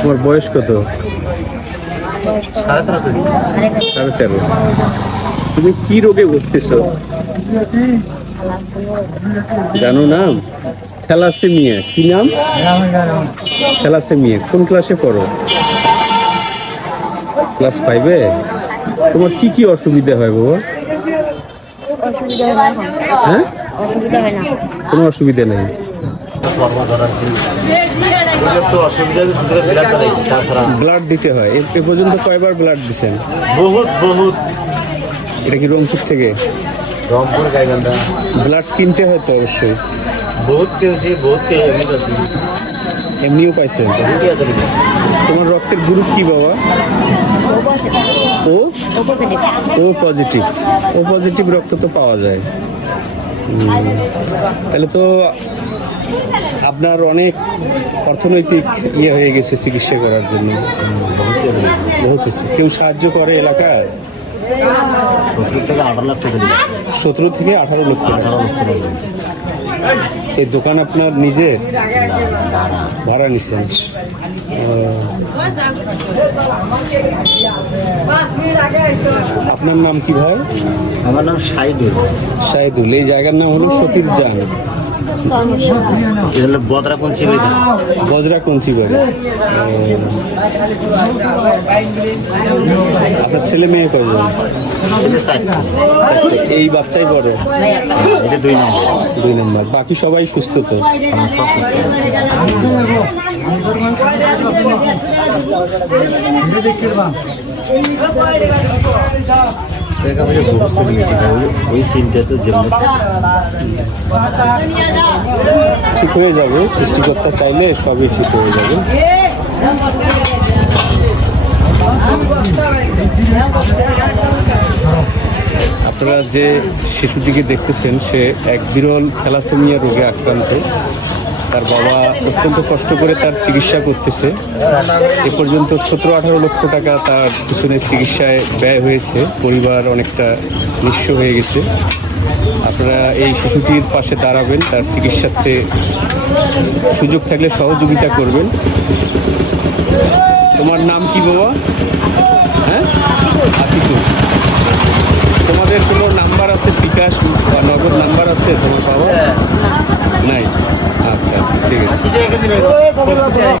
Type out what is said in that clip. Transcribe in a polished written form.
তোমার বয়স কত? 13.5। তুমি কি রোগে ভুগতেছ জানো না? থ্যালাসেমিয়া। কি নাম? থ্যালাসেমিয়া। কোন ক্লাসে পড়ো? ক্লাস 5-এ। তোমার কি কি অসুবিধা হয় বাবা? হ্যাঁ, কোনো অসুবিধা নেই। ব্লাড দিতে হয়। এ পর্যন্ত কয়বার ব্লাড দিচ্ছেন? বহুত বহুত। এটা কি রংপুর থেকে? রংপুর গাইবান্ধা। ব্লাড কিনতে হয় তো অবশ্যই। বহুত কিনছি, বহুত এমনিও পাইছেন? তোমার রক্তের গ্রুপ কি বাবা? ও ও পজিটিভ। ও পজিটিভ রক্ত তো পাওয়া যায়। তাহলে তো আপনার অনেক অর্থনৈতিক ইয়ে হয়ে গেছে চিকিৎসা করার জন্য। বহুত হচ্ছে। কেউ সাহায্য করে এলাকায়? 17 থেকে 18 লক্ষ। এই দোকান আপনার নিজের? ভাড়া নিচ্ছেন? আপনার নাম কি ভাই? আমার নাম শাহিদুল। শাহিদুল। এই জায়গার নাম হলো সতীর জান। বদরা কঞ্চি বাড়ি। বজরা কঞ্চি বাড়ি। আপনার ছেলে মেয়ে কয়জন? এই বাচ্চাই বড়? এটা 2 নম্বর। বাকি সবাই সুস্থ তো? ঠিক হয়ে যাবে। সৃষ্টিকর্তা চাইলে সবই ঠিক হয়ে যাবে। আপনারা যে শিশুটিকে দেখতেছেন সে এক বিরল থ্যালাসেমিয়া রোগে আক্রান্ত। তার বাবা অত্যন্ত কষ্ট করে তার চিকিৎসা করতেছে। এ পর্যন্ত 17-18 লক্ষ টাকা তার পিছনে চিকিৎসায় ব্যয় হয়েছে। পরিবার অনেকটা নিঃস্ব হয়ে গেছে। আপনারা এই শিশুটির পাশে দাঁড়াবেন, তার চিকিৎসাতে সুযোগ থাকলে সহযোগিতা করবেন। তোমার নাম কি বাবা? হ্যাঁ, আতিকুল। তোমাদের কোনো নাম্বার আছে, বিকাশ বা নগদ নাম্বার আছে তোমার বাবা? নাই। আচ্ছা, ঠিক আছে।